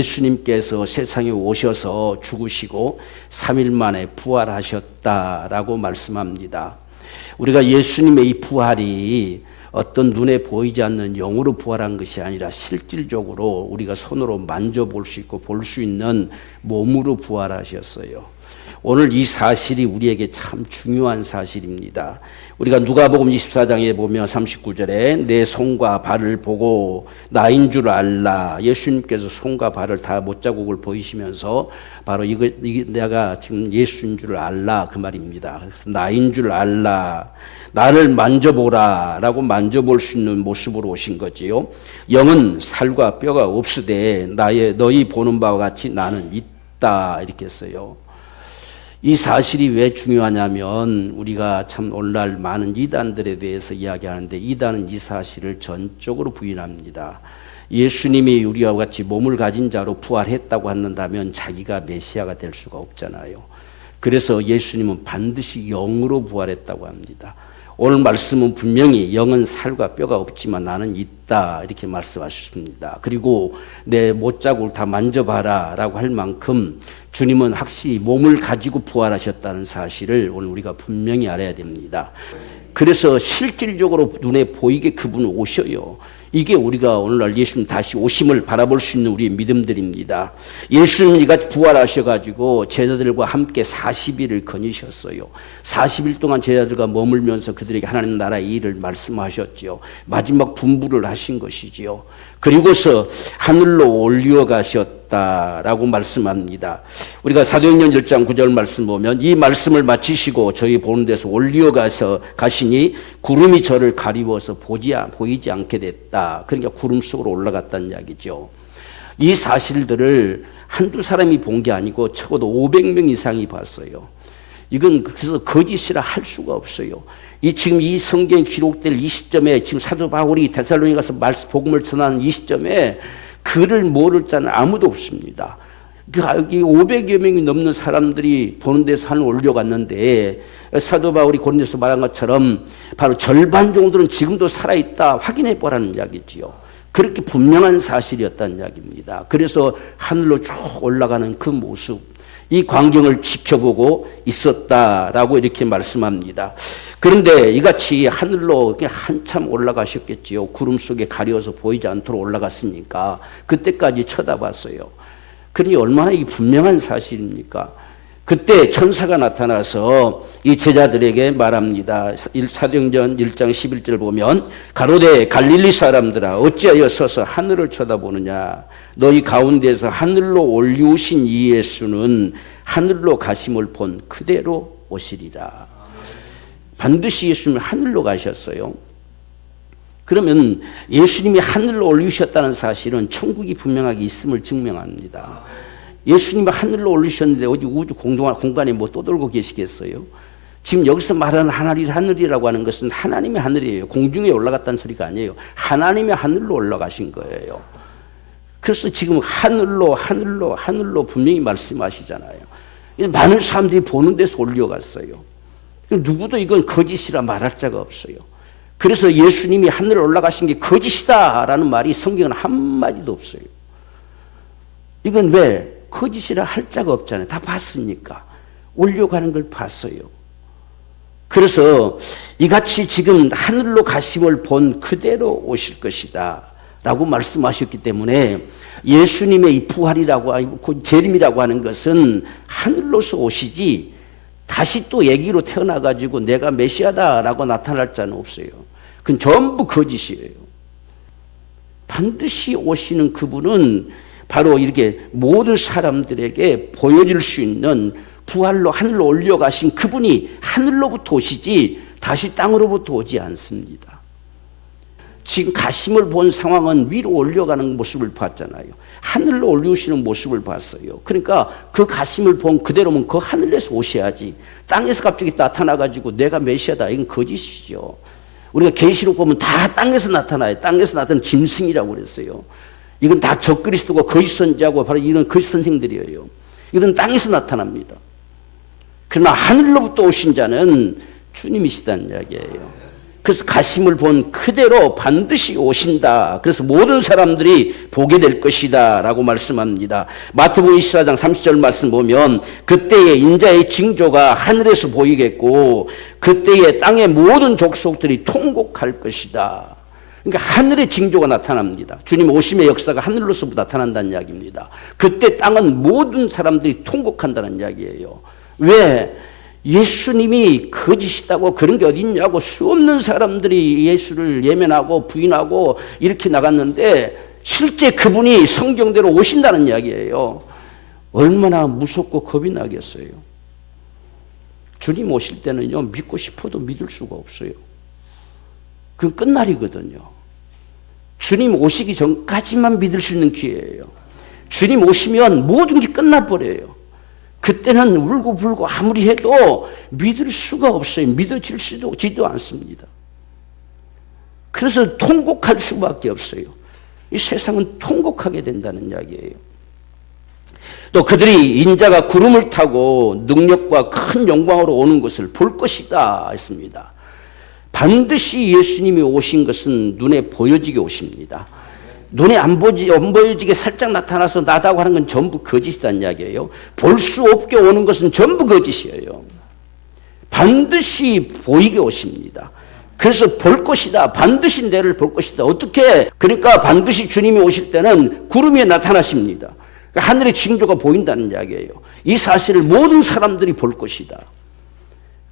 예수님께서 세상에 오셔서 죽으시고 3일 만에 부활하셨다라고 말씀합니다. 우리가 예수님의 이 부활이 어떤 눈에 보이지 않는 영으로 부활한 것이 아니라 실질적으로 우리가 손으로 만져볼 수 있고 볼 수 있는 몸으로 부활하셨어요. 오늘 이 사실이 우리에게 참 중요한 사실입니다. 우리가 누가복음 24장에 보면 39절에 내 손과 발을 보고 나인 줄 알라. 예수님께서 손과 발을 다 못자국을 보이시면서 바로 이게 내가 지금 예수인 줄 알라 그 말입니다. 그래서 나인 줄 알라. 나를 만져보라 라고 만져볼 수 있는 모습으로 오신 거지요. 영은 살과 뼈가 없으되 너희 보는 바와 같이 나는 있다 이렇게 했어요. 이 사실이 왜 중요하냐면 우리가 참 오늘날 많은 이단들에 대해서 이야기하는데 이단은 이 사실을 전적으로 부인합니다. 예수님이 우리와 같이 몸을 가진 자로 부활했다고 한다면 자기가 메시아가 될 수가 없잖아요. 그래서 예수님은 반드시 영으로 부활했다고 합니다. 오늘 말씀은 분명히 영은 살과 뼈가 없지만 나는 있다 이렇게 말씀하셨습니다. 그리고 내 못자국을 다 만져봐라 라고 할 만큼 주님은 확실히 몸을 가지고 부활하셨다는 사실을 오늘 우리가 분명히 알아야 됩니다. 그래서 실질적으로 눈에 보이게 그분은 오셔요. 이게 우리가 오늘날 예수님 다시 오심을 바라볼 수 있는 우리의 믿음들입니다. 예수님이 같이 부활하셔가지고 제자들과 함께 40일을 거니셨어요. 40일 동안 제자들과 머물면서 그들에게 하나님 나라의 일을 말씀하셨지요. 마지막 분부를 하신 것이지요. 그리고서 하늘로 올려가셨다라고 말씀합니다. 우리가 사도행전 1장 9절 말씀 보면 이 말씀을 마치시고 저희 보는 데서 올려가서 가시니 구름이 저를 가리워서 보이지 않게 됐다. 그러니까 구름 속으로 올라갔다는 이야기죠. 이 사실들을 한두 사람이 본 게 아니고 적어도 500명 이상이 봤어요. 이건 그래서 거짓이라 할 수가 없어요. 지금 이 성경 기록될 이 시점에 지금 사도 바울이 데살로니가 가서 복음을 전하는 이 시점에 그를 모를 자는 아무도 없습니다. 이 500여 명이 넘는 사람들이 보는 데서 하늘 올려갔는데 사도 바울이 고린도서 말한 것처럼 바로 절반 정도는 지금도 살아있다 확인해 보라는 이야기지요. 그렇게 분명한 사실이었다는 이야기입니다. 그래서 하늘로 쭉 올라가는 그 모습, 이 광경을 지켜보고 있었다라고 이렇게 말씀합니다. 그런데 이같이 하늘로 한참 올라가셨겠지요. 구름 속에 가려워서 보이지 않도록 올라갔으니까 그때까지 쳐다봤어요. 그러니 얼마나 이 분명한 사실입니까? 그때 천사가 나타나서 이 제자들에게 말합니다. 사도행전 1장 11절 보면 가로되 갈릴리 사람들아 어찌하여 서서 하늘을 쳐다보느냐. 너희 가운데서 하늘로 올리우신 이 예수는 하늘로 가심을 본 그대로 오시리라. 반드시 예수님은 하늘로 가셨어요. 그러면 예수님이 하늘로 올리셨다는 사실은 천국이 분명하게 있음을 증명합니다. 예수님이 하늘로 올리셨는데 어디 우주 공간에 뭐 떠돌고 계시겠어요? 지금 여기서 말하는 하늘이라고 하는 것은 하나님의 하늘이에요. 공중에 올라갔다는 소리가 아니에요. 하나님의 하늘로 올라가신 거예요. 그래서 지금 하늘로 분명히 말씀하시잖아요. 많은 사람들이 보는 데서 올려갔어요. 누구도 이건 거짓이라 말할 자가 없어요. 그래서 예수님이 하늘에 올라가신 게 거짓이다라는 말이 성경은 한마디도 없어요. 이건 왜? 거짓이라 할 자가 없잖아요. 다 봤으니까. 올려가는 걸 봤어요. 그래서 이같이 지금 하늘로 가심을 본 그대로 오실 것이다 라고 말씀하셨기 때문에 예수님의 이 부활이라고 하고 재림이라고 하는 것은 하늘로서 오시지 다시 또 애기로 태어나가지고 내가 메시아다라고 나타날 자는 없어요. 그건 전부 거짓이에요. 반드시 오시는 그분은 바로 이렇게 모든 사람들에게 보여줄 수 있는 부활로 하늘로 올려가신 그분이 하늘로부터 오시지 다시 땅으로부터 오지 않습니다. 지금 가심을 본 상황은 위로 올려가는 모습을 봤잖아요. 하늘로 올리시는 모습을 봤어요. 그러니까 그 가심을 본 그대로면 그 하늘에서 오셔야지 땅에서 갑자기 나타나가지고 내가 메시아다 이건 거짓이죠. 우리가 계시록 보면 다 땅에서 나타나요. 땅에서 나타나는 짐승이라고 그랬어요. 이건 다 적그리스도고 거짓 선지자고 바로 이런 거짓 선생들이에요. 이건 땅에서 나타납니다. 그러나 하늘로부터 오신 자는 주님이시다는 이야기예요. 그래서 가심을 본 그대로 반드시 오신다. 그래서 모든 사람들이 보게 될 것이다 라고 말씀합니다. 마태복음 24장 30절 말씀 보면 그때에 인자의 징조가 하늘에서 보이겠고 그때에 땅의 모든 족속들이 통곡할 것이다. 그러니까 하늘의 징조가 나타납니다. 주님 오심의 역사가 하늘로서 나타난다는 이야기입니다. 그때 땅은 모든 사람들이 통곡한다는 이야기예요. 왜? 예수님이 거짓이다고 그런 게 어딨냐고 수없는 사람들이 예수를 예면하고 부인하고 이렇게 나갔는데 실제 그분이 성경대로 오신다는 이야기예요. 얼마나 무섭고 겁이 나겠어요. 주님 오실 때는요, 믿고 싶어도 믿을 수가 없어요. 그건 끝날이거든요. 주님 오시기 전까지만 믿을 수 있는 기회예요. 주님 오시면 모든 게 끝나버려요. 그때는 울고불고 아무리 해도 믿을 수가 없어요. 믿어지지도 않습니다. 그래서 통곡할 수밖에 없어요. 이 세상은 통곡하게 된다는 이야기예요. 또 그들이 인자가 구름을 타고 능력과 큰 영광으로 오는 것을 볼 것이다 했습니다. 반드시 예수님이 오신 것은 눈에 보여지게 오십니다. 눈에 안 보여지게 살짝 나타나서 나다고 하는 건 전부 거짓이라는 이야기예요. 볼 수 없게 오는 것은 전부 거짓이에요. 반드시 보이게 오십니다. 그래서 볼 것이다. 반드시 내를 볼 것이다. 어떻게? 그러니까 반드시 주님이 오실 때는 구름 위에 나타나십니다. 그러니까 하늘의 징조가 보인다는 이야기예요. 이 사실을 모든 사람들이 볼 것이다.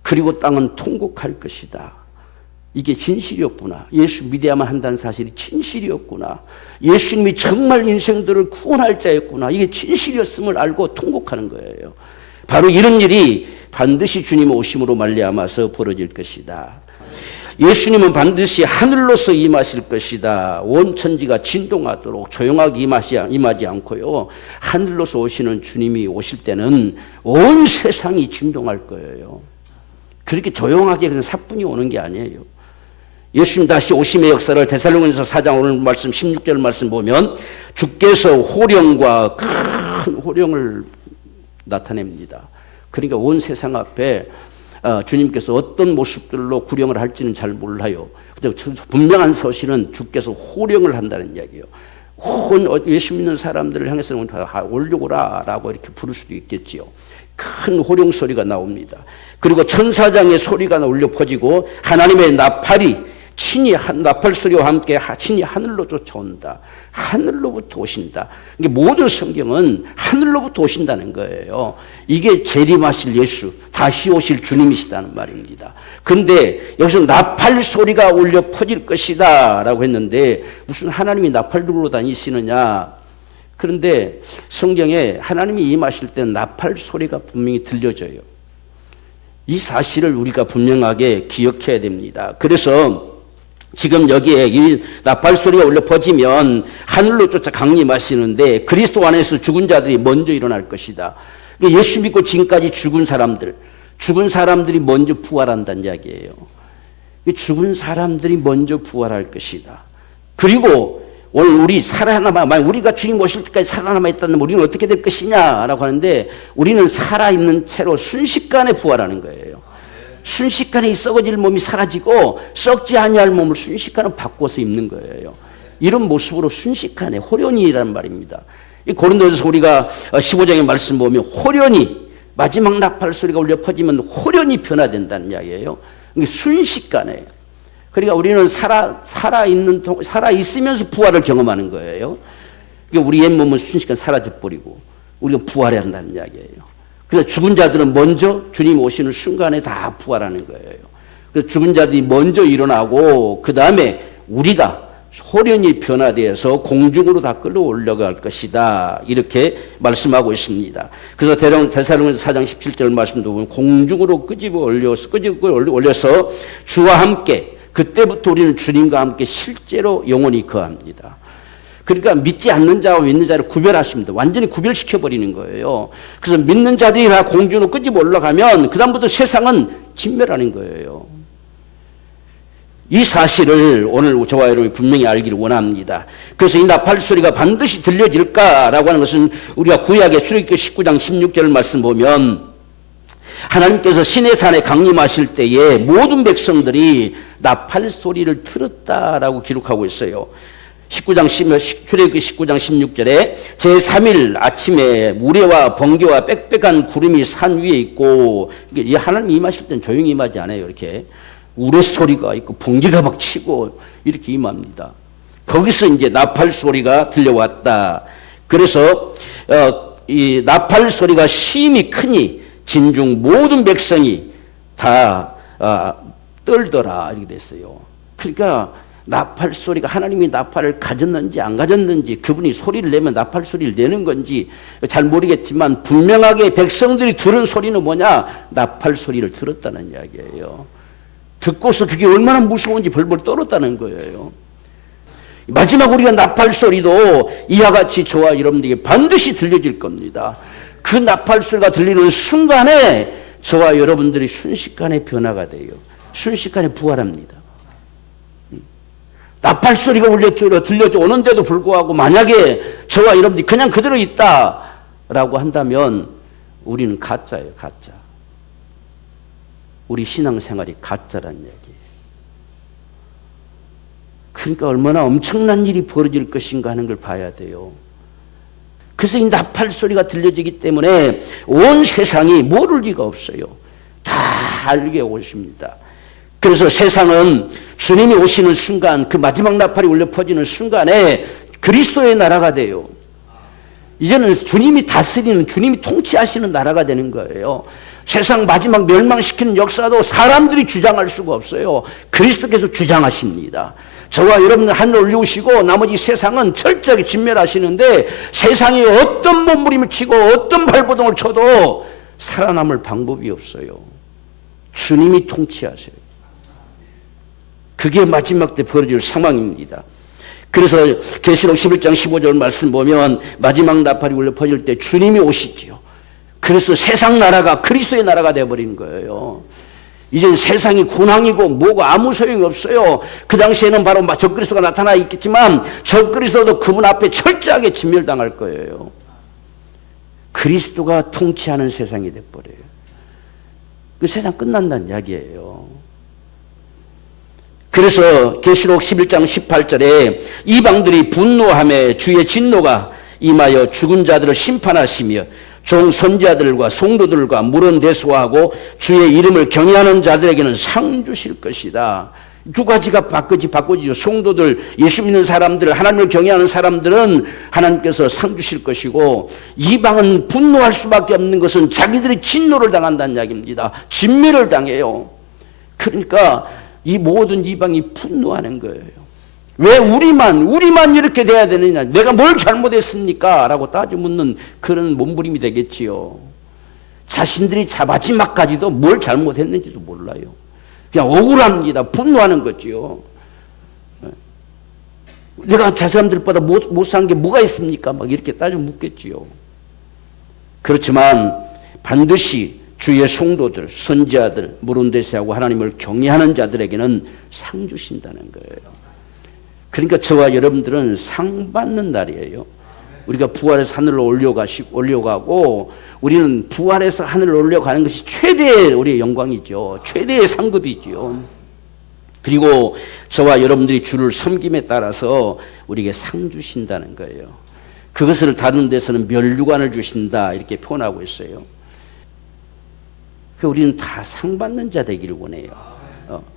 그리고 땅은 통곡할 것이다. 이게 진실이었구나. 예수 믿어야만 한다는 사실이 진실이었구나. 예수님이 정말 인생들을 구원할 자였구나. 이게 진실이었음을 알고 통곡하는 거예요. 바로 이런 일이 반드시 주님 오심으로 말미암아서 벌어질 것이다. 예수님은 반드시 하늘로서 임하실 것이다. 온 천지가 진동하도록 조용하게 임하지 않고요. 하늘로서 오시는 주님이 오실 때는 온 세상이 진동할 거예요. 그렇게 조용하게 그냥 사뿐히 오는 게 아니에요. 예수님 다시 오심의 역사를 데살로니가서 4장 오늘 말씀 16절 말씀 보면 주께서 호령과 큰 호령을 나타냅니다. 그러니까 온 세상 앞에 주님께서 어떤 모습들로 구령을 할지는 잘 몰라요. 근데 분명한 서신은 주께서 호령을 한다는 이야기예요. 예수 믿는 사람들을 향해서는 올려오라 라고 이렇게 부를 수도 있겠지요. 큰 호령 소리가 나옵니다. 그리고 천사장의 소리가 울려 퍼지고 하나님의 나팔이 나팔 소리와 함께 친히 하늘로 쫓아온다. 하늘로부터 오신다. 이게 모든 성경은 하늘로부터 오신다는 거예요. 이게 재림하실 예수, 다시 오실 주님이시다는 말입니다. 그런데 여기서 나팔 소리가 울려 퍼질 것이다 라고 했는데 무슨 하나님이 나팔 들고 다니시느냐. 그런데 성경에 하나님이 임하실 때는 나팔 소리가 분명히 들려져요. 이 사실을 우리가 분명하게 기억해야 됩니다. 그래서 지금 여기에 이 나팔 소리가 울려 퍼지면 하늘로 쫓아 강림하시는데 그리스도 안에서 죽은 자들이 먼저 일어날 것이다. 예수 믿고 지금까지 죽은 사람들이 먼저 부활한다는 이야기예요. 죽은 사람들이 먼저 부활할 것이다. 그리고 오늘 우리가 주님 오실 때까지 살아남아 있다면 우리는 어떻게 될 것이냐라고 하는데 우리는 살아있는 채로 순식간에 부활하는 거예요. 순식간에 이 썩어질 몸이 사라지고 썩지 아니할 몸을 순식간에 바꿔서 입는 거예요. 이런 모습으로 순식간에 호련이라는 말입니다. 이 고린도전서 우리가 15장의 말씀 보면 호련이 마지막 나팔 소리가 울려 퍼지면 호련이 변화된다는 이야기예요. 순식간에. 그러니까 우리는 살아있으면서 부활을 경험하는 거예요. 그러니까 우리 옛 몸은 순식간에 사라져버리고 우리가 부활해야 한다는 이야기예요. 그래서 죽은 자들은 먼저 주님 오시는 순간에 다 부활하는 거예요. 그래서 죽은 자들이 먼저 일어나고 그 다음에 우리가 호련히 변화되어서 공중으로 다 끌어올려갈 것이다. 이렇게 말씀하고 있습니다. 그래서 데살로니가서 4장 17절 말씀도 보면 공중으로 끄집어 올려서 주와 함께 그때부터 우리는 주님과 함께 실제로 영원히 거합니다. 그러니까 믿지 않는 자와 믿는 자를 구별하십니다. 완전히 구별시켜버리는 거예요. 그래서 믿는 자들이 다 공중으로 끄집어 올라가면 그 다음부터 세상은 진멸하는 거예요. 이 사실을 오늘 저와 여러분이 분명히 알기를 원합니다. 그래서 이 나팔 소리가 반드시 들려질까라고 하는 것은 우리가 구약의 출애굽기 19장 16절 말씀 보면 하나님께서 시내산에 강림하실 때에 모든 백성들이 나팔 소리를 들었다라고 기록하고 있어요. 19장 출애굽기 19장 16절에 제3일 아침에 우레와 번개와 빽빽한 구름이 산 위에 있고, 이 하나님 임하실 땐 조용히 임하지 않아요. 이렇게 우레 소리가 있고 번개가 막 치고 이렇게 임합니다. 거기서 이제 나팔 소리가 들려왔다. 그래서 이 나팔 소리가 심히 크니 진중 모든 백성이 다 떨더라 이렇게 됐어요. 그러니까 나팔 소리가 하나님이 나팔을 가졌는지 안 가졌는지, 그분이 소리를 내면 나팔 소리를 내는 건지 잘 모르겠지만 분명하게 백성들이 들은 소리는 뭐냐? 나팔 소리를 들었다는 이야기예요. 듣고서 그게 얼마나 무서운지 벌벌 떨었다는 거예요. 마지막 우리가 나팔 소리도 이와 같이 저와 여러분들에게 반드시 들려질 겁니다. 그 나팔 소리가 들리는 순간에 저와 여러분들이 순식간에 변화가 돼요. 순식간에 부활합니다. 나팔 소리가 들려져 오는데도 불구하고 만약에 저와 여러분들이 그냥 그대로 있다라고 한다면 우리는 가짜예요. 가짜. 우리 신앙생활이 가짜란 얘기예요. 그러니까 얼마나 엄청난 일이 벌어질 것인가 하는 걸 봐야 돼요. 그래서 이 나팔 소리가 들려지기 때문에 온 세상이 모를 리가 없어요. 다 알게 오십니다. 그래서 세상은 주님이 오시는 순간, 그 마지막 나팔이 울려 퍼지는 순간에 그리스도의 나라가 돼요. 이제는 주님이 다스리는, 주님이 통치하시는 나라가 되는 거예요. 세상 마지막 멸망시키는 역사도 사람들이 주장할 수가 없어요. 그리스도께서 주장하십니다. 저와 여러분들 하늘을 올리시고 나머지 세상은 철저하게 진멸하시는데, 세상이 어떤 몸부림을 치고 어떤 발버둥을 쳐도 살아남을 방법이 없어요. 주님이 통치하세요. 그게 마지막 때 벌어질 상황입니다. 그래서 계시록 11장 15절 말씀 보면 마지막 나팔이 울려 퍼질 때 주님이 오시지요. 그래서 세상 나라가 그리스도의 나라가 되어버리는 거예요. 이젠 세상이 군왕이고 뭐고 아무 소용이 없어요. 그 당시에는 바로 적그리스도가 나타나 있겠지만 적그리스도도 그분 앞에 철저하게 진멸당할 거예요. 그리스도가 통치하는 세상이 돼버려요. 그 세상 끝난다는 이야기예요. 그래서 계시록 11장 18절에 이방들이 분노하며 주의 진노가 임하여 죽은 자들을 심판하시며 종 선지자들과 성도들과 물은 대수하고 주의 이름을 경외하는 자들에게는 상 주실 것이다. 두 가지가 바꿔지죠. 성도들, 예수 믿는 사람들, 하나님을 경외하는 사람들은 하나님께서 상 주실 것이고, 이방은 분노할 수밖에 없는 것은 자기들이 진노를 당한다는 이야기입니다. 진멸을 당해요. 그러니까 이 모든 이방이 분노하는 거예요. 왜 우리만 이렇게 돼야 되느냐? 내가 뭘 잘못했습니까? 라고 따져 묻는 그런 몸부림이 되겠지요. 자신들이 마지막까지도 뭘 잘못했는지도 몰라요. 그냥 억울합니다. 분노하는 거지요. 내가 저 사람들보다 못 산 게 뭐가 있습니까? 막 이렇게 따져 묻겠지요. 그렇지만 반드시 주의 성도들, 선지자들, 물은대세하고 하나님을 경외하는 자들에게는 상 주신다는 거예요. 그러니까 저와 여러분들은 상 받는 날이에요. 우리가 부활해서 하늘로 올려가고 우리는 부활해서 하늘로 올려가는 것이 최대의 우리의 영광이죠. 최대의 상급이죠. 그리고 저와 여러분들이 주를 섬김에 따라서 우리에게 상 주신다는 거예요. 그것을 다른 데서는 멸류관을 주신다 이렇게 표현하고 있어요. 우리는 다 상 받는 자 되기를 원해요.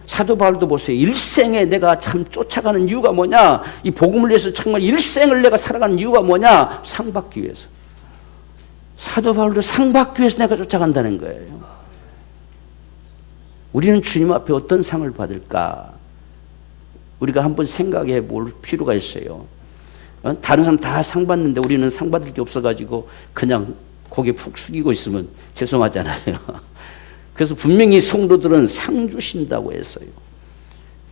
사도 바울도 보세요. 일생에 내가 참 쫓아가는 이유가 뭐냐? 이 복음을 위해서 정말 일생을 내가 살아가는 이유가 뭐냐? 상 받기 위해서. 사도 바울도 상 받기 위해서 내가 쫓아간다는 거예요. 우리는 주님 앞에 어떤 상을 받을까? 우리가 한번 생각해 볼 필요가 있어요. 다른 사람 다 상 받는데 우리는 상 받을 게 없어가지고 그냥 고개 푹 숙이고 있으면 죄송하잖아요. 그래서 분명히 성도들은 상 주신다고 했어요.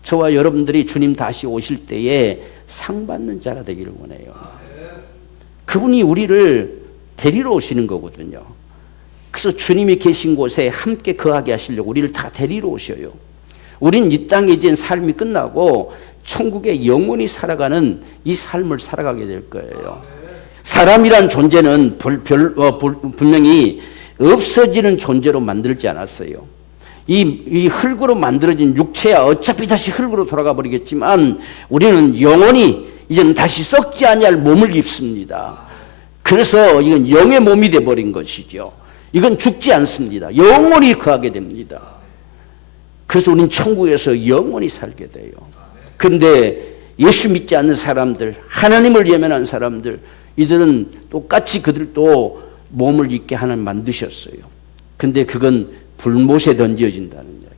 저와 여러분들이 주님 다시 오실 때에 상 받는 자가 되기를 원해요. 그분이 우리를 데리러 오시는 거거든요. 그래서 주님이 계신 곳에 함께 거하게 하시려고 우리를 다 데리러 오셔요. 우리는 이 땅에 이제 삶이 끝나고 천국에 영원히 살아가는 이 삶을 살아가게 될 거예요. 사람이란 존재는 분명히 없어지는 존재로 만들지 않았어요. 이 흙으로 만들어진 육체야 어차피 다시 흙으로 돌아가 버리겠지만 우리는 영원히 이제는 다시 썩지 아니할 몸을 입습니다. 그래서 이건 영의 몸이 되어버린 것이죠. 이건 죽지 않습니다. 영원히 거하게 됩니다. 그래서 우리는 천국에서 영원히 살게 돼요. 그런데 예수 믿지 않는 사람들, 하나님을 예면한 사람들, 이들은 똑같이 그들도 몸을 입게 하나님 만드셨어요. 근데 그건 불못에 던져진다는 이야기예요.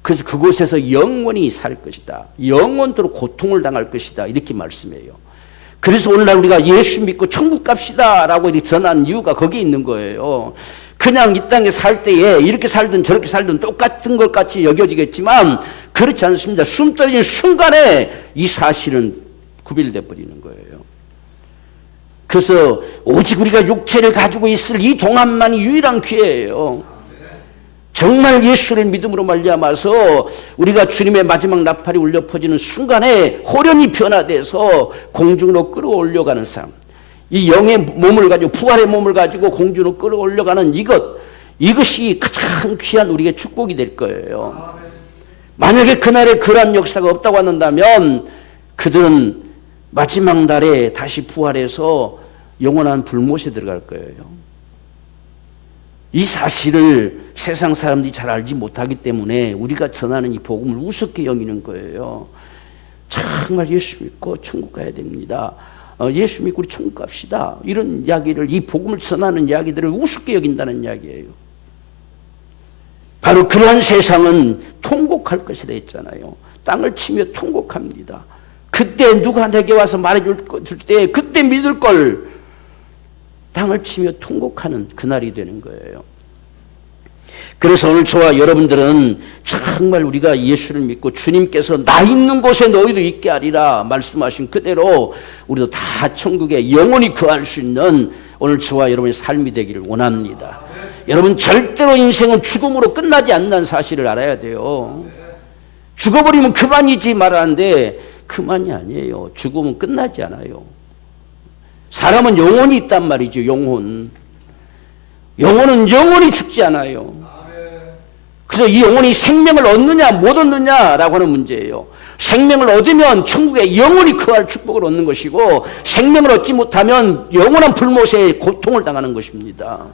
그래서 그곳에서 영원히 살 것이다. 영원토록 고통을 당할 것이다. 이렇게 말씀해요. 그래서 오늘날 우리가 예수 믿고 천국 갑시다 라고 이렇게 전하는 이유가 거기에 있는 거예요. 그냥 이 땅에 살 때에 이렇게 살든 저렇게 살든 똑같은 것 같이 여겨지겠지만 그렇지 않습니다. 숨 떨어지는 순간에 이 사실은 구별돼 버리는 거예요. 그래서 오직 우리가 육체를 가지고 있을 이 동안만이 유일한 기회예요. 정말 예수를 믿음으로 말미암아서 우리가 주님의 마지막 나팔이 울려 퍼지는 순간에 호련히 변화돼서 공중으로 끌어올려가는 삶, 이 영의 몸을 가지고 부활의 몸을 가지고 공중으로 끌어올려가는 이것이 가장 귀한 우리에게 축복이 될 거예요. 만약에 그날에 그러한 역사가 없다고 한다면 그들은 마지막 날에 다시 부활해서 영원한 불못에 들어갈 거예요. 이 사실을 세상 사람들이 잘 알지 못하기 때문에 우리가 전하는 이 복음을 우습게 여기는 거예요. 정말 예수 믿고 천국 가야 됩니다. 예수 믿고 우리 천국 갑시다. 이런 이야기를, 이 복음을 전하는 이야기들을 우습게 여긴다는 이야기예요. 바로 그러한 세상은 통곡할 것이라 했잖아요. 땅을 치며 통곡합니다. 그때 누가 내게 와서 말해줄 때 그때 믿을 걸, 땅을 치며 통곡하는 그날이 되는 거예요. 그래서 오늘 저와 여러분들은 정말 우리가 예수를 믿고 주님께서 나 있는 곳에 너희도 있게 하리라 말씀하신 그대로 우리도 다 천국에 영원히 거할 수 있는 오늘 저와 여러분의 삶이 되기를 원합니다. 여러분, 절대로 인생은 죽음으로 끝나지 않는다는 사실을 알아야 돼요. 죽어버리면 그만이지 말하는데 그만이 아니에요. 죽음은 끝나지 않아요. 사람은 영혼이 있단 말이죠. 영혼은 영원히 죽지 않아요. 그래서 이 영혼이 생명을 얻느냐 못 얻느냐라고 하는 문제예요. 생명을 얻으면 천국에 영원히 거할 축복을 얻는 것이고, 생명을 얻지 못하면 영원한 불못에 고통을 당하는 것입니다.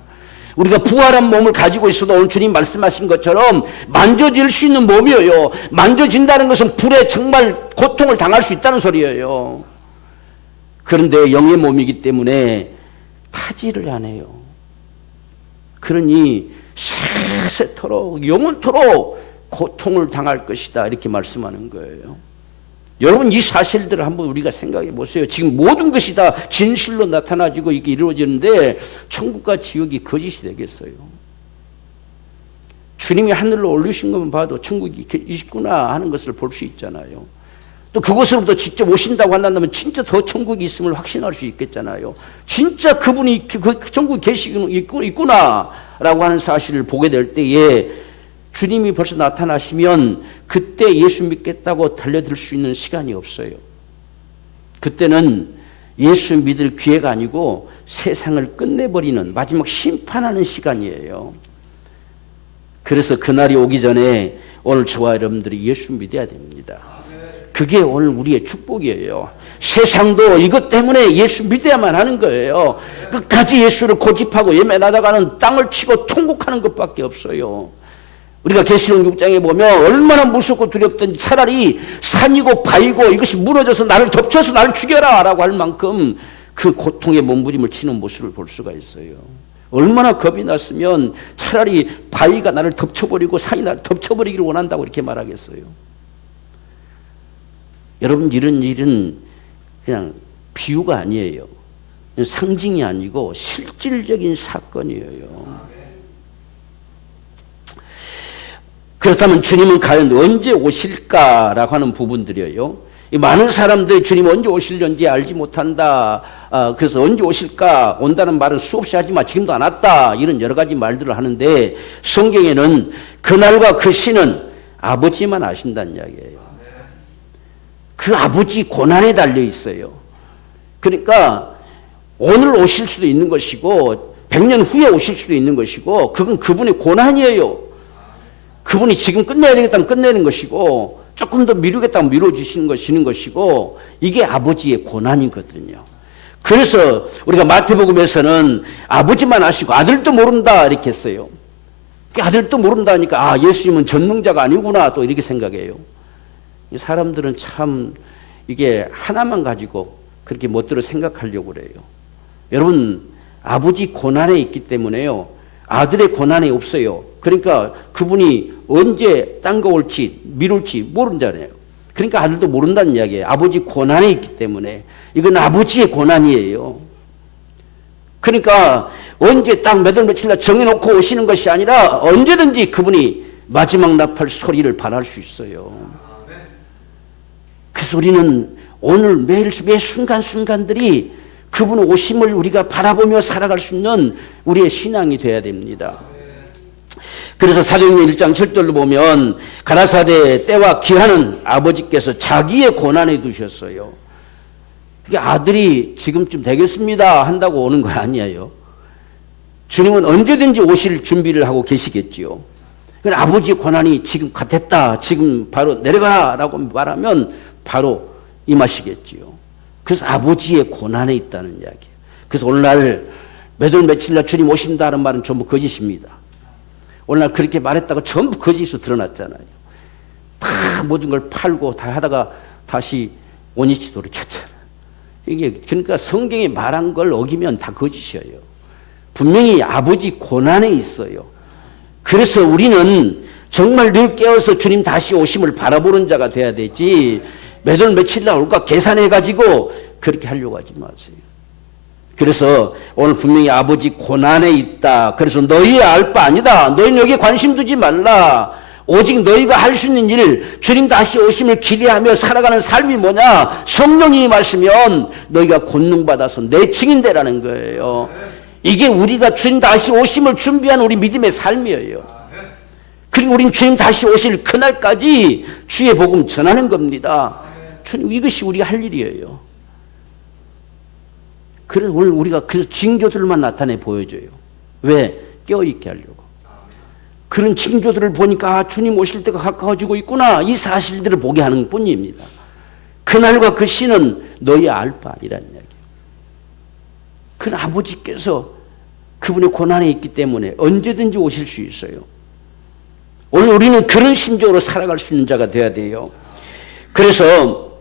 우리가 부활한 몸을 가지고 있어도 오늘 주님 말씀하신 것처럼 만져질 수 있는 몸이에요. 만져진다는 것은 불에 정말 고통을 당할 수 있다는 소리예요. 그런데 영의 몸이기 때문에 타지를 안 해요. 그러니 세세토록 영원토록 고통을 당할 것이다 이렇게 말씀하는 거예요. 여러분, 이 사실들을 한번 우리가 생각해 보세요. 지금 모든 것이 다 진실로 나타나지고 이게 이루어지는데 천국과 지옥이 거짓이 되겠어요? 주님이 하늘로 올리신 것만 봐도 천국이 있구나 하는 것을 볼 수 있잖아요. 또 그곳으로부터 직접 오신다고 한다면 진짜 더 천국이 있음을 확신할 수 있겠잖아요. 진짜 그분이 그 천국에 있구나라고 하는 사실을 보게 될 때에 주님이 벌써 나타나시면 그때 예수 믿겠다고 달려들 수 있는 시간이 없어요. 그때는 예수 믿을 기회가 아니고 세상을 끝내버리는 마지막 심판하는 시간이에요. 그래서 그날이 오기 전에 오늘 저와 여러분들이 예수 믿어야 됩니다. 그게 오늘 우리의 축복이에요. 세상도 이것 때문에 예수 믿어야만 하는 거예요. 끝까지 예수를 고집하고 예매하다가는 땅을 치고 통곡하는 것밖에 없어요. 우리가 계시록 6장에 보면 얼마나 무섭고 두렵든지 차라리 산이고 바위고 이것이 무너져서 나를 덮쳐서 나를 죽여라 라고 할 만큼 그 고통의 몸부림을 치는 모습을 볼 수가 있어요. 얼마나 겁이 났으면 차라리 바위가 나를 덮쳐버리고 산이 나를 덮쳐버리기를 원한다고 이렇게 말하겠어요. 여러분, 이런 일은 그냥 비유가 아니에요. 상징이 아니고 실질적인 사건이에요. 그렇다면 주님은 과연 언제 오실까라고 하는 부분들이에요. 많은 사람들이 주님 언제 오실는지 알지 못한다. 그래서 언제 오실까? 온다는 말은 수없이 하지만 지금도 안 왔다. 이런 여러 가지 말들을 하는데 성경에는 그날과 그 시는 아버지만 아신다는 이야기예요. 그 아버지 고난에 달려 있어요. 그러니까 오늘 오실 수도 있는 것이고 100년 후에 오실 수도 있는 것이고 그건 그분의 고난이에요. 그분이 지금 끝내야 되겠다면 끝내는 것이고 조금 더 미루겠다면 미뤄주시는 것이고 이게 아버지의 고난이거든요. 그래서 우리가 마태복음에서는 아버지만 아시고 아들도 모른다 이렇게 했어요. 아들도 모른다니까 아 예수님은 전능자가 아니구나 또 이렇게 생각해요. 사람들은 참 이게 하나만 가지고 그렇게 멋대로 생각하려고 그래요. 여러분 아버지 고난에 있기 때문에요. 아들의 고난이 없어요. 그러니까 그분이 언제 딴 거 올지 미룰지 모른잖아요. 그러니까 아들도 모른다는 이야기예요. 아버지 고난에 있기 때문에. 이건 아버지의 고난이에요. 그러니까 언제 딱 몇 월 며칠 날 정해놓고 오시는 것이 아니라 언제든지 그분이 마지막 나팔 소리를 발할 수 있어요. 그래서 우리는 오늘 매 순간순간들이 그분 오심을 우리가 바라보며 살아갈 수 있는 우리의 신앙이 되어야 됩니다. 그래서 사도행전 1장 7절로 보면 가라사대 때와 기한은 아버지께서 자기의 고난에 두셨어요. 그게 아들이 지금쯤 되겠습니다 한다고 오는 거 아니에요. 주님은 언제든지 오실 준비를 하고 계시겠지요. 아버지의 고난이 지금 됐다 지금 바로 내려가라 라고 말하면 바로 임하시겠지요. 그래서 아버지의 고난에 있다는 이야기예요. 그래서 오늘날 몇 월 며칠 날 주님 오신다는 말은 전부 거짓입니다. 오늘날 그렇게 말했다가 전부 거짓으로 드러났잖아요. 다 모든 걸 팔고 다 하다가 다시 원위치 돌이켰잖아요. 이게 그러니까 성경이 말한 걸 어기면 다 거짓이에요. 분명히 아버지 고난에 있어요. 그래서 우리는 정말 늘 깨어서 주님 다시 오심을 바라보는 자가 돼야 되지 몇 월 며칠 날 올까 계산해가지고 그렇게 하려고 하지 마세요. 그래서 오늘 분명히 아버지 고난에 있다. 그래서 너희 알 바 아니다. 너희는 여기에 관심 두지 말라. 오직 너희가 할 수 있는 일, 주님 다시 오심을 기대하며 살아가는 삶이 뭐냐? 성령님이 말씀면 너희가 권능받아서 내 증인 되라는 거예요. 이게 우리가 주님 다시 오심을 준비하는 우리 믿음의 삶이에요. 그리고 우린 주님 다시 오실 그날까지 주의 복음 전하는 겁니다. 주님 이것이 우리가 할 일이에요. 그래서 오늘 우리가 그 징조들만 나타내 보여줘요. 왜? 깨어있게 하려고. 그런 징조들을 보니까 주님 오실 때가 가까워지고 있구나. 이 사실들을 보게 하는 뿐입니다. 그날과 그 시는 너희 알 바 아니라는 이야기예요. 그 아버지께서 그분의 고난에 있기 때문에 언제든지 오실 수 있어요. 오늘 우리는 그런 심정으로 살아갈 수 있는 자가 되어야 돼요. 그래서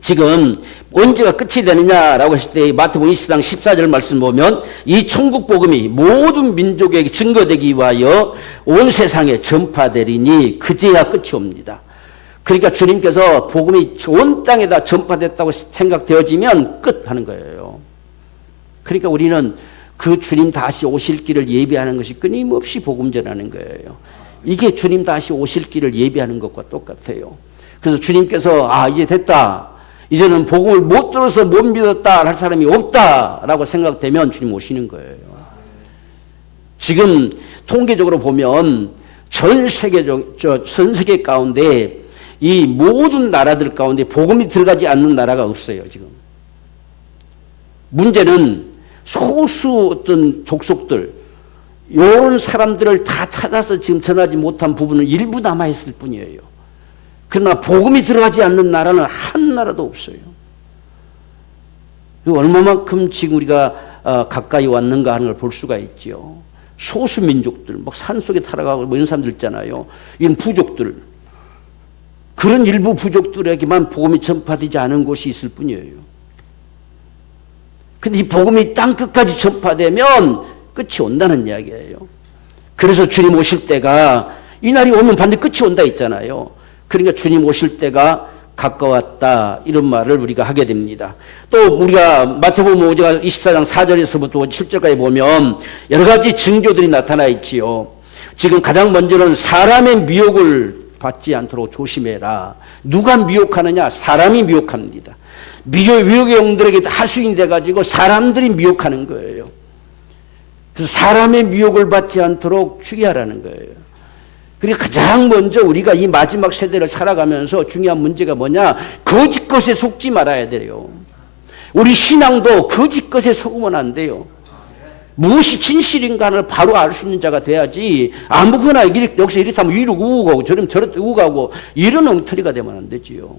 지금 언제가 끝이 되느냐라고 했을 때 마태복음 20장 14절 말씀 보면 이 천국 복음이 모든 민족에게 증거되기 위하여 온 세상에 전파되리니 그제야 끝이 옵니다. 그러니까 주님께서 복음이 온 땅에다 전파됐다고 생각되어지면 끝하는 거예요. 그러니까 우리는 그 주님 다시 오실 길을 예비하는 것이 끊임없이 복음 전하는 거예요. 이게 주님 다시 오실 길을 예비하는 것과 똑같아요. 그래서 주님께서 이제 됐다. 이제는 복음을 못 들어서 못 믿었다 할 사람이 없다라고 생각되면 주님 오시는 거예요. 지금 통계적으로 보면 전 세계 가운데 이 모든 나라들 가운데 복음이 들어가지 않는 나라가 없어요, 지금. 문제는 소수 어떤 족속들, 이런 사람들을 다 찾아서 지금 전하지 못한 부분은 일부 남아있을 뿐이에요. 그러나 복음이 들어가지 않는 나라는 한 나라도 없어요. 얼마만큼 지금 우리가 가까이 왔는가 하는 걸 볼 수가 있죠. 소수 민족들, 막 산속에 살아가고 이런 사람들 있잖아요. 이런 부족들. 그런 일부 부족들에게만 복음이 전파되지 않은 곳이 있을 뿐이에요. 근데 이 복음이 땅 끝까지 전파되면 끝이 온다는 이야기예요. 그래서 주님 오실 때가 이 날이 오면 반드시 끝이 온다 했잖아요. 그러니까 주님 오실 때가 가까웠다 이런 말을 우리가 하게 됩니다. 또 우리가 마태복음 24장 4절에서부터 7절까지 보면 여러 가지 징조들이 나타나 있지요. 지금 가장 먼저는 사람의 미혹을 받지 않도록 조심해라. 누가 미혹하느냐? 사람이 미혹합니다. 미혹의 영들에게 하수인이 돼가지고 사람들이 미혹하는 거예요. 그래서 사람의 미혹을 받지 않도록 주의하라는 거예요. 그리고 가장 먼저 우리가 이 마지막 세대를 살아가면서 중요한 문제가 뭐냐? 거짓 것에 속지 말아야 돼요. 우리 신앙도 거짓 것에 속으면 안 돼요. 무엇이 진실인가를 바로 알 수 있는 자가 돼야지 아무거나 여기서 이렇게 하면 이러고 우고 가고 저렇게 우고 가고 이런 엉터리가 되면 안 되지요.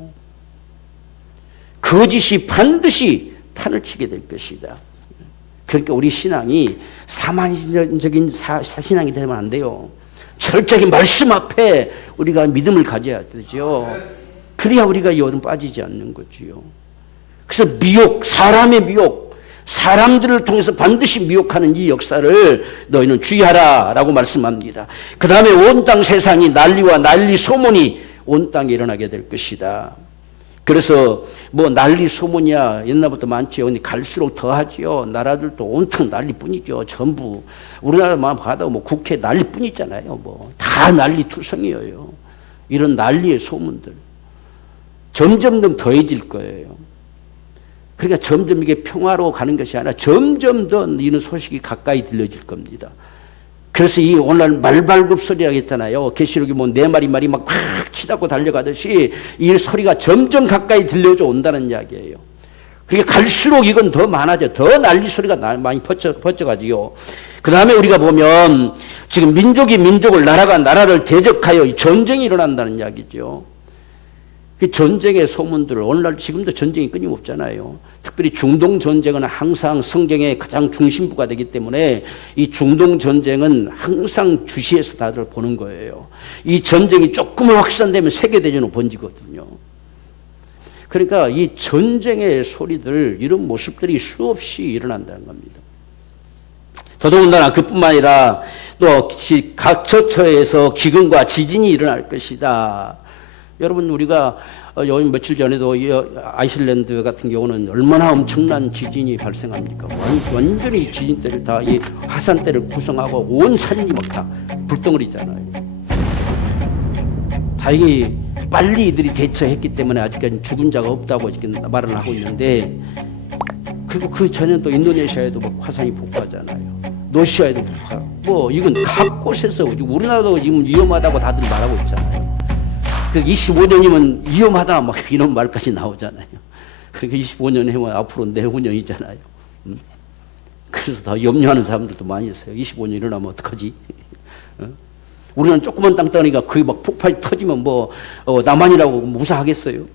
거짓이 반드시 판을 치게 될 것이다. 그러니까 우리 신앙이 사만적인 신앙이 되면 안 돼요. 철저히 말씀 앞에 우리가 믿음을 가져야 되죠. 그래야 우리가 여름 빠지지 않는 거지요. 그래서 미혹, 사람의 미혹, 사람들을 통해서 반드시 미혹하는 이 역사를 너희는 주의하라 라고 말씀합니다. 그 다음에 온 땅 세상이 난리와 난리 소문이 온 땅에 일어나게 될 것이다. 그래서 뭐 난리 소문이야 옛날부터 많지요. 근데 갈수록 더하지요. 나라들도 온통 난리뿐이죠. 전부 우리나라만 봐도 뭐 국회 난리뿐이잖아요. 뭐 다 난리투성이에요. 이런 난리의 소문들 점점 더 더해질 거예요. 그러니까 점점 이게 평화로 가는 것이 아니라 점점 더 이런 소식이 가까이 들려질 겁니다. 그래서 이 오늘 말발굽 소리라고 했잖아요. 계시록이 뭐 네 마리 막 치닫고 달려가듯이 이 소리가 점점 가까이 들려져 온다는 이야기예요. 그러니까 갈수록 이건 더 많아져. 더 난리 소리가 많이 퍼져가지요. 그 다음에 우리가 보면 지금 민족이 민족을 나라가 나라를 대적하여 전쟁이 일어난다는 이야기죠. 그 전쟁의 소문들을 오늘날 지금도 전쟁이 끊임없잖아요. 특별히 중동 전쟁은 항상 성경의 가장 중심부가 되기 때문에 이 중동 전쟁은 항상 주시해서 다들 보는 거예요. 이 전쟁이 조금만 확산되면 세계대전으로 번지거든요. 그러니까 이 전쟁의 소리들 이런 모습들이 수없이 일어난다는 겁니다. 더더군다나 그뿐만 아니라 또 각 처처에서 기근과 지진이 일어날 것이다. 여러분 우리가 며칠 전에도 아이슬란드 같은 경우는 얼마나 엄청난 지진이 발생합니까? 완전히 지진대를 다 이 화산대를 구성하고 온 산이 막 다 불덩어리잖아요. 다행히 빨리 이들이 대처했기 때문에 아직까지 죽은 자가 없다고 지금 말을 하고 있는데 그리고 그 전에는 또 인도네시아에도 막 화산이 폭파하잖아요. 러시아에도 폭파. 뭐 이건 각 곳에서 우리나라도 지금 위험하다고 다들 말하고 있잖아요. 25년이면 위험하다 막 이런 말까지 나오잖아요. 그러니까 25년 해면 앞으로 내후년이잖아요. 그래서 더 염려하는 사람들도 많이 있어요. 25년 일어나면 어떡하지? 우리는 조그만 땅덩어리가 거의 막 폭발이 터지면 뭐 남한이라고 무사하겠어요?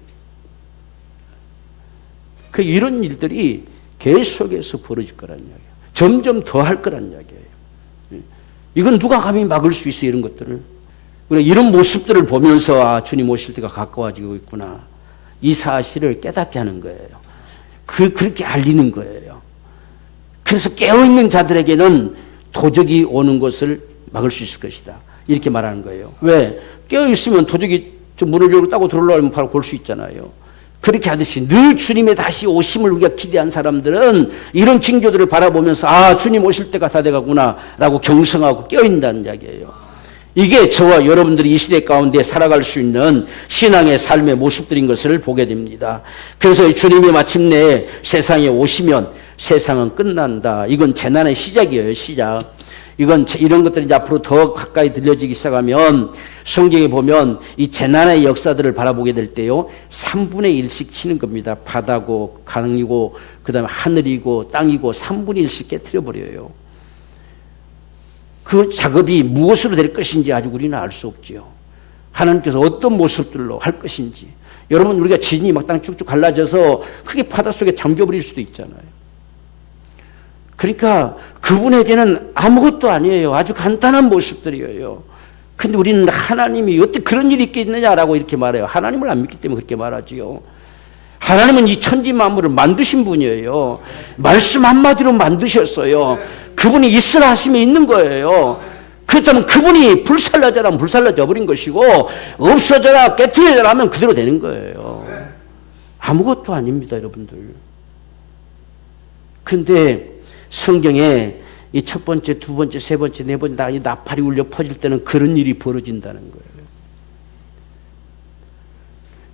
이런 일들이 계속해서 벌어질 거란 이야기예요. 점점 더 할 거란 이야기예요. 이건 누가 감히 막을 수 있어요? 이런 것들을. 이런 모습들을 보면서 주님 오실 때가 가까워지고 있구나. 이 사실을 깨닫게 하는 거예요. 그렇게 알리는 거예요. 그래서 깨어있는 자들에게는 도적이 오는 것을 막을 수 있을 것이다. 이렇게 말하는 거예요. 왜? 깨어있으면 도적이 문을 열고 따고 들어오려면 바로 볼 수 있잖아요. 그렇게 하듯이 늘 주님의 다시 오심을 우리가 기대한 사람들은 이런 징조들을 바라보면서 주님 오실 때가 다 돼가구나 라고 경성하고 깨어있다는 이야기예요. 이게 저와 여러분들이 이 시대 가운데 살아갈 수 있는 신앙의 삶의 모습들인 것을 보게 됩니다. 그래서 주님이 마침내 세상에 오시면 세상은 끝난다. 이건 재난의 시작이에요. 시작. 이런 것들이 이제 앞으로 더 가까이 들려지기 시작하면 성경에 보면 이 재난의 역사들을 바라보게 될 때요. 3분의 1씩 치는 겁니다. 바다고 강이고 그다음에 하늘이고 땅이고 3분의 1씩 깨트려 버려요. 그 작업이 무엇으로 될 것인지 아직 우리는 알 수 없지요. 하나님께서 어떤 모습들로 할 것인지. 여러분 우리가 지진이 막 땅 쭉쭉 갈라져서 크게 바닷속에 잠겨버릴 수도 있잖아요. 그러니까 그분에게는 아무것도 아니에요. 아주 간단한 모습들이에요. 근데 우리는 하나님이 어떻게 그런 일이 있겠느냐라고 이렇게 말해요. 하나님을 안 믿기 때문에 그렇게 말하지요. 하나님은 이 천지 만물을 만드신 분이에요. 말씀 한마디로 만드셨어요. 그분이 있으라 하시면 있는 거예요. 그렇다면 그분이 불살라져라 하면 불살라져 버린 것이고 없어져라 깨트려져라 하면 그대로 되는 거예요. 아무것도 아닙니다, 여러분들. 근데 성경에 이 첫 번째, 두 번째, 세 번째, 네 번째 이 나팔이 울려 퍼질 때는 그런 일이 벌어진다는 거예요.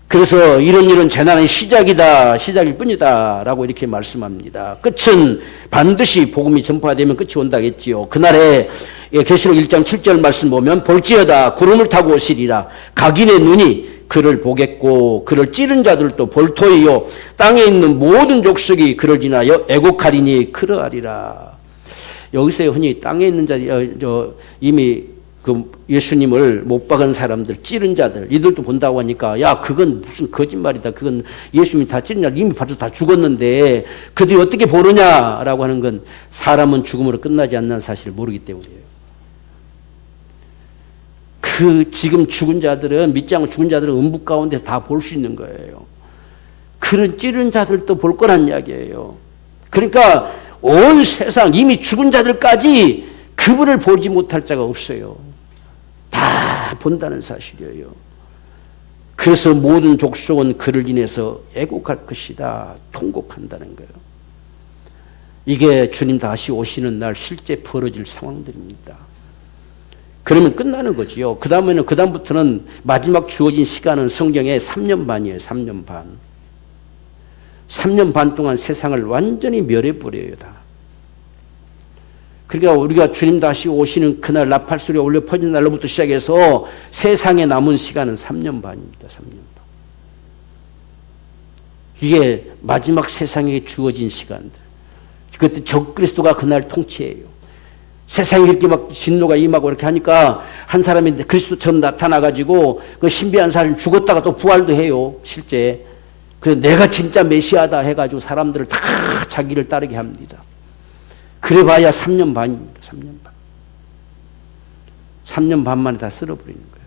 그래서 이런 일은 재난의 시작이다, 시작일 뿐이다 라고 이렇게 말씀합니다. 끝은 반드시 복음이 전파되면 끝이 온다겠지요. 그날에 계시록 1장 7절 말씀 보면 볼지어다 구름을 타고 오시리라. 각인의 눈이 그를 보겠고 그를 찌른 자들도 볼터이요 땅에 있는 모든 족속이 그를 인하여 애곡하리니 그러하리라. 여기서 흔히 땅에 있는 자, 이미 그 예수님을 못 박은 사람들, 찌른 자들, 이들도 본다고 하니까, 야, 그건 무슨 거짓말이다. 그건 예수님이 다 찌른 자들 이미 벌써 다 죽었는데, 그들이 어떻게 보느냐라고 하는 건 사람은 죽음으로 끝나지 않는 사실을 모르기 때문이에요. 그 지금 죽은 자들은, 믿지 않고 죽은 자들은 음부 가운데서 다 볼 수 있는 거예요. 그런 찌른 자들도 볼 거란 이야기예요. 그러니까 온 세상 이미 죽은 자들까지 그분을 보지 못할 자가 없어요. 다 본다는 사실이에요. 그래서 모든 족속은 그를 인해서 애곡할 것이다. 통곡한다는 거예요. 이게 주님 다시 오시는 날 실제 벌어질 상황들입니다. 그러면 끝나는 거지요. 그다음부터는 마지막 주어진 시간은 성경에 3년 반이에요. 3년 반. 3년 반 동안 세상을 완전히 멸해버려요. 다. 그러니까 우리가 주님 다시 오시는 그날 나팔소리가 울려 퍼진 날로부터 시작해서 세상에 남은 시간은 3년 반입니다. 3년 반. 이게 마지막 세상에 주어진 시간들. 그때 적그리스도가 그날 통치해요. 세상에 이렇게 막 진노가 임하고 이렇게 하니까 한 사람이 그리스도처럼 나타나가지고 그 신비한 사람이 죽었다가 또 부활도 해요. 실제. 그래서 내가 진짜 메시아다 해가지고 사람들을 다 자기를 따르게 합니다. 그래봐야 3년 반입니다. 3년 반. 3년 반 만에 다 쓸어버리는 거예요.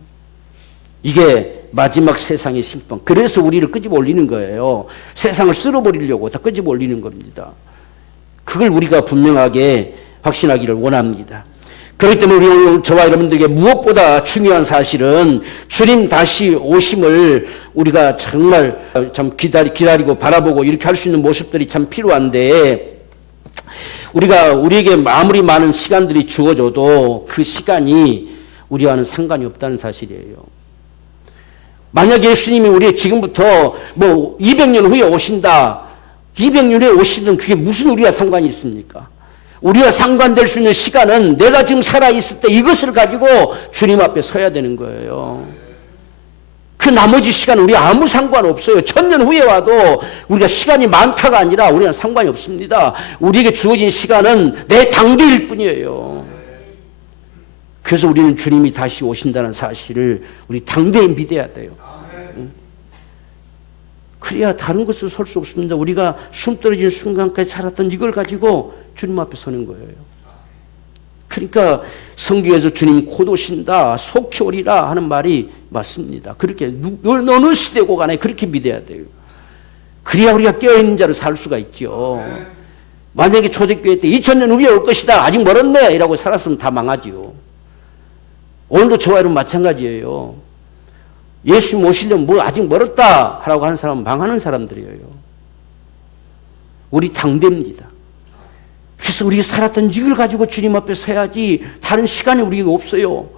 이게 마지막 세상의 심판. 그래서 우리를 끄집어 올리는 거예요. 세상을 쓸어버리려고 다 끄집어 올리는 겁니다. 그걸 우리가 분명하게 확신하기를 원합니다. 그렇기 때문에 우리 저와 여러분들에게 무엇보다 중요한 사실은 주님 다시 오심을 우리가 정말 참 기다리고 바라보고 이렇게 할 수 있는 모습들이 참 필요한데, 우리에게 아무리 많은 시간들이 주어져도 그 시간이 우리와는 상관이 없다는 사실이에요. 만약 예수님이 우리 지금부터 뭐 200년 후에 오신다. 200년 후에 오시든 그게 무슨 우리와 상관이 있습니까? 우리와 상관될 수 있는 시간은 내가 지금 살아있을 때 이것을 가지고 주님 앞에 서야 되는 거예요. 그 나머지 시간은 우리 아무 상관없어요. 1000년 후에 와도 우리가 시간이 많다가 아니라 우리는 상관이 없습니다. 우리에게 주어진 시간은 내 당대일 뿐이에요. 그래서 우리는 주님이 다시 오신다는 사실을 우리 당대에 믿어야 돼요. 그래야 다른 것을 설 수 없습니다. 우리가 숨 떨어지는 순간까지 살았던 이걸 가지고 주님 앞에 서는 거예요. 그러니까 성경에서 주님 곧 오신다, 속히 오리라 하는 말이 맞습니다. 그렇게 어느 시대고 간에 그렇게 믿어야 돼요. 그래야 우리가 깨어있는 자로 살 수가 있죠. 만약에 초대교회 때 2000년 후에 올 것이다, 아직 멀었네 이라고 살았으면 다 망하지요. 오늘도 저와 여러분 마찬가지예요. 예수님 오시려면 뭐 아직 멀었다 라고 하는 사람은 망하는 사람들이에요. 우리 당대입니다. 그래서 우리가 살았던 이걸 가지고 주님 앞에 서야지 다른 시간이 우리가 없어요.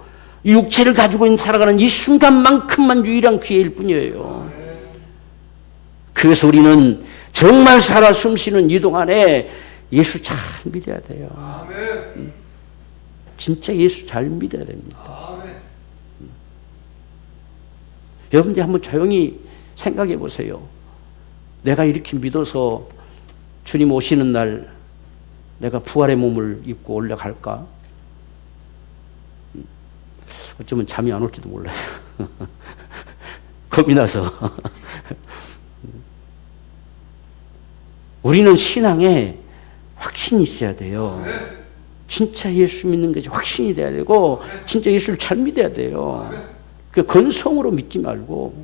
이 육체를 가지고 살아가는 이 순간만큼만 유일한 기회일 뿐이에요. 그래서 우리는 정말 살아 숨쉬는 이 동안에 예수 잘 믿어야 돼요. 진짜 예수 잘 믿어야 됩니다. 여러분들 한번 조용히 생각해 보세요. 내가 이렇게 믿어서 주님 오시는 날 내가 부활의 몸을 입고 올라갈까? 어쩌면 잠이 안 올지도 몰라요. 겁이 나서. 우리는 신앙에 확신이 있어야 돼요. 진짜 예수 믿는 것이 확신이 돼야 되고 진짜 예수를 잘 믿어야 돼요. 그 건성으로 믿지 말고.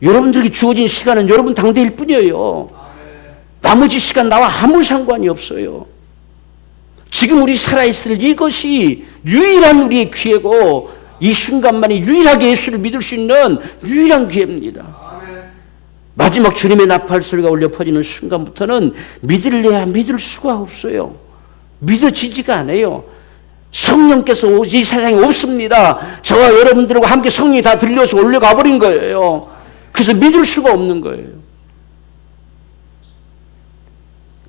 여러분들에게 주어진 시간은 여러분 당대일 뿐이에요. 나머지 시간 나와 아무 상관이 없어요. 지금 우리 살아있을 이것이 유일한 우리의 기회고 이 순간만이 유일하게 예수를 믿을 수 있는 유일한 기회입니다. 마지막 주님의 나팔 소리가 울려 퍼지는 순간부터는 믿을래야 믿을 수가 없어요. 믿어지지가 않아요. 성령께서 이 세상에 없습니다. 저와 여러분들과 함께 성령이 다 들려서 올려가 버린 거예요. 그래서 믿을 수가 없는 거예요.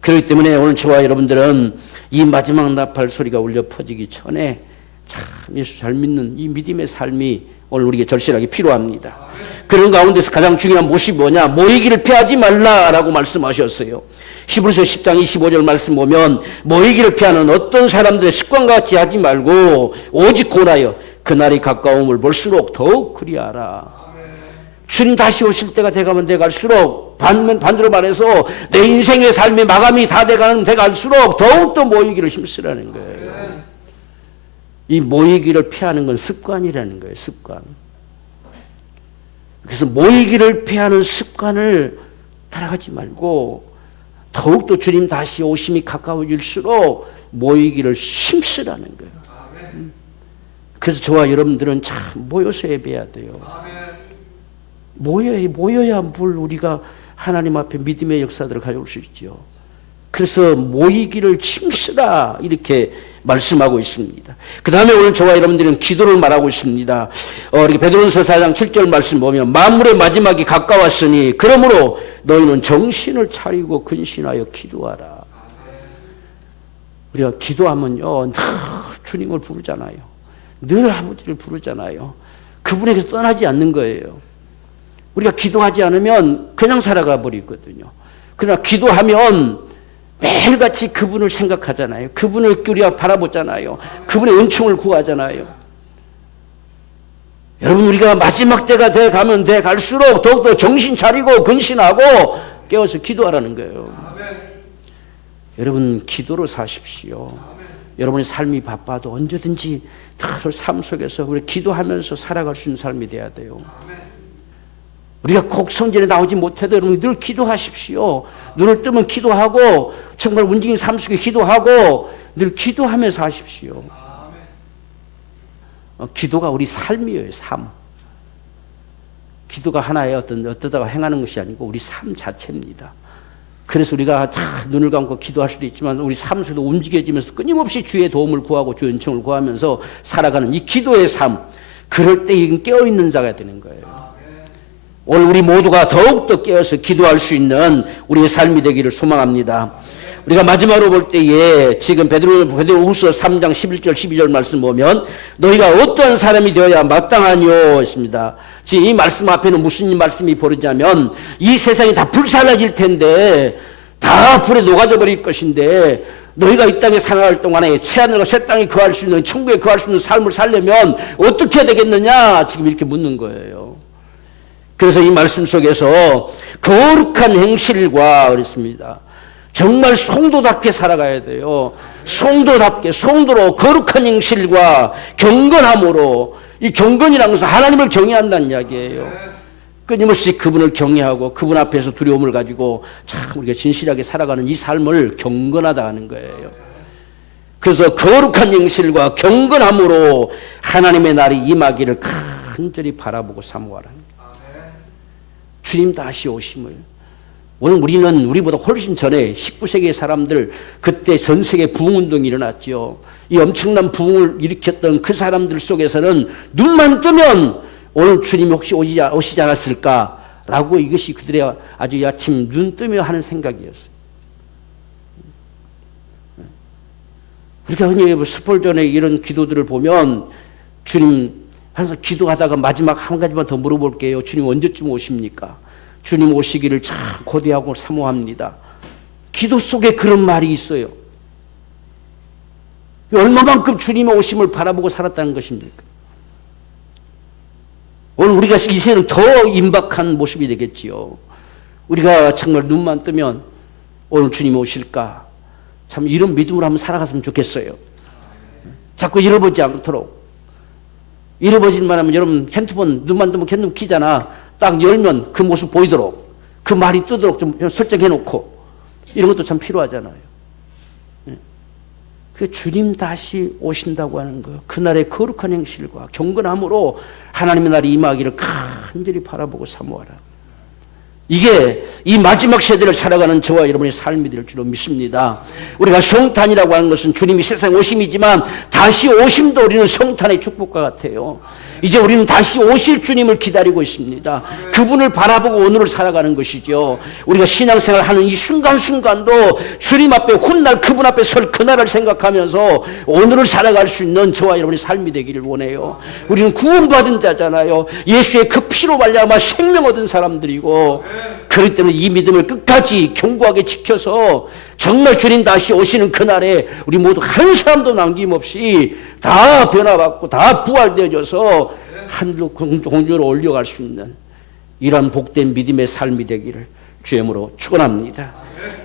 그렇기 때문에 오늘 저와 여러분들은 이 마지막 나팔 소리가 울려 퍼지기 전에 참 예수 잘 믿는 이 믿음의 삶이 오늘 우리에게 절실하게 필요합니다. 그런 가운데서 가장 중요한 모습이 뭐냐? 모이기를 피하지 말라라고 말씀하셨어요. 히브리서 10장 25절 말씀 보면 모이기를 피하는 어떤 사람들의 습관과 같이 하지 말고 오직 고라여 그날이 가까움을 볼수록 더욱 그리하라. 주님 다시 오실 때가 돼가면 돼갈수록 반대로 말해서 내 인생의 삶의 마감이 다 돼가면 돼갈수록 더욱더 모이기를 힘쓰라는 거예요. 이 모이기를 피하는 건 습관이라는 거예요. 습관. 그래서 모이기를 피하는 습관을 따라가지 말고 더욱더 주님 다시 오심이 가까워질수록 모이기를 힘쓰라는 거예요. 그래서 저와 여러분들은 참 모여서 예배해야 돼요. 모여야 뭘 우리가 하나님 앞에 믿음의 역사들을 가져올 수 있죠. 그래서 모이기를 힘쓰라 이렇게 말씀하고 있습니다. 그 다음에 오늘 저와 여러분들은 기도를 말하고 있습니다. 이렇게 베드로전서 4장 7절 말씀 보면 만물의 마지막이 가까웠으니 그러므로 너희는 정신을 차리고 근신하여 기도하라. 우리가 기도하면요 늘 주님을 부르잖아요. 늘 아버지를 부르잖아요. 그분에게서 떠나지 않는 거예요. 우리가 기도하지 않으면 그냥 살아가 버리거든요. 그러나 기도하면 매일같이 그분을 생각하잖아요. 그분을 우리가 바라보잖아요. 그분의 은총을 구하잖아요. 여러분 우리가 마지막 때가 돼가면 돼갈수록 더욱더 정신 차리고 근신하고 깨어서 기도하라는 거예요. 여러분 기도로 사십시오. 여러분의 삶이 바빠도 언제든지 삶 속에서 우리 기도하면서 살아갈 수 있는 삶이 돼야 돼요. 우리가 꼭 성전에 나오지 못해도 여러분 늘 기도하십시오. 눈을 뜨면 기도하고 정말 움직이는 삶 속에 기도하고 늘 기도하면서 하십시오. 기도가 우리 삶이에요. 삶. 기도가 하나의 어떠다가 행하는 것이 아니고 우리 삶 자체입니다. 그래서 우리가 다 눈을 감고 기도할 수도 있지만 우리 삶 속에도 움직여지면서 끊임없이 주의 도움을 구하고 주의 은총을 구하면서 살아가는 이 기도의 삶. 그럴 때 깨어있는 자가 되는 거예요. 오늘 우리 모두가 더욱더 깨어서 기도할 수 있는 우리의 삶이 되기를 소망합니다. 우리가 마지막으로 볼 때에 지금 베드로후서 3장 11절 12절 말씀 보면 너희가 어떠한 사람이 되어야 마땅하뇨 했습니다. 지금 이 말씀 앞에는 무슨 말씀이 벌어지냐면 이 세상이 다 불살라질 텐데 다 불에 녹아져 버릴 것인데 너희가 이 땅에 살아갈 동안에 새하늘과 새 땅에 거할 수 있는 천국에 거할 수 있는 삶을 살려면 어떻게 해야 되겠느냐 지금 이렇게 묻는 거예요. 그래서 이 말씀 속에서 거룩한 행실과 그랬습니다. 정말 성도답게 살아가야 돼요. 성도로 거룩한 행실과 경건함으로 이 경건이라는 것은 하나님을 경외한다는 이야기예요. 끊임없이 그분을 경외하고 그분 앞에서 두려움을 가지고 참 우리가 진실하게 살아가는 이 삶을 경건하다 하는 거예요. 그래서 거룩한 행실과 경건함으로 하나님의 날이 임하기를 간절히 바라보고 사모하라. 주님 다시 오심을. 오늘 우리는 우리보다 훨씬 전에 19세기의 사람들 그때 전 세계 부흥운동이 일어났죠. 이 엄청난 부흥을 일으켰던 그 사람들 속에서는 눈만 뜨면 오늘 주님이 혹시 오시지 않았을까라고 이것이 그들의 아주 아침 눈 뜨며 하는 생각이었어요. 우리가 흔히 스폴전의 이런 기도들을 보면 주님 항상 기도하다가 마지막 한 가지만 더 물어볼게요. 주님 언제쯤 오십니까? 주님 오시기를 참 고대하고 사모합니다. 기도 속에 그런 말이 있어요. 얼마만큼 주님의 오심을 바라보고 살았다는 것입니까? 오늘 우리가 이 세는 더 임박한 모습이 되겠지요. 우리가 정말 눈만 뜨면 오늘 주님이 오실까? 참 이런 믿음으로 한번 살아갔으면 좋겠어요. 자꾸 잃어버리지 않도록. 잃어버질 만하면 여러분 핸드폰 눈만 뜨면 핸드폰 키잖아. 딱 열면 그 모습 보이도록 그 말이 뜨도록 좀 설정해 놓고 이런 것도 참 필요하잖아요. 그 주님 다시 오신다고 하는 거 그날의 거룩한 행실과 경건함으로 하나님의 날이 임하기를 간절히 바라보고 사모하라. 이게 이 마지막 세대를 살아가는 저와 여러분의 삶이 될 줄로 믿습니다. 우리가 성탄이라고 하는 것은 주님이 세상에 오심이지만 다시 오심도 우리는 성탄의 축복과 같아요. 이제 우리는 다시 오실 주님을 기다리고 있습니다. 그분을 바라보고 오늘을 살아가는 것이죠. 우리가 신앙생활 하는 이 순간순간도 주님 앞에 훗날 그분 앞에 설 그날을 생각하면서 오늘을 살아갈 수 있는 저와 여러분의 삶이 되기를 원해요. 우리는 구원받은 자잖아요. 예수의 그 피로 말미암아 생명 얻은 사람들이고 그렇기 때문에 이 믿음을 끝까지 견고하게 지켜서 정말 주님 다시 오시는 그날에 우리 모두 한 사람도 남김없이 다 변화받고 다 부활되어져서 하늘로 공주로 올려갈 수 있는 이런 복된 믿음의 삶이 되기를 주의 이름으로 축원합니다.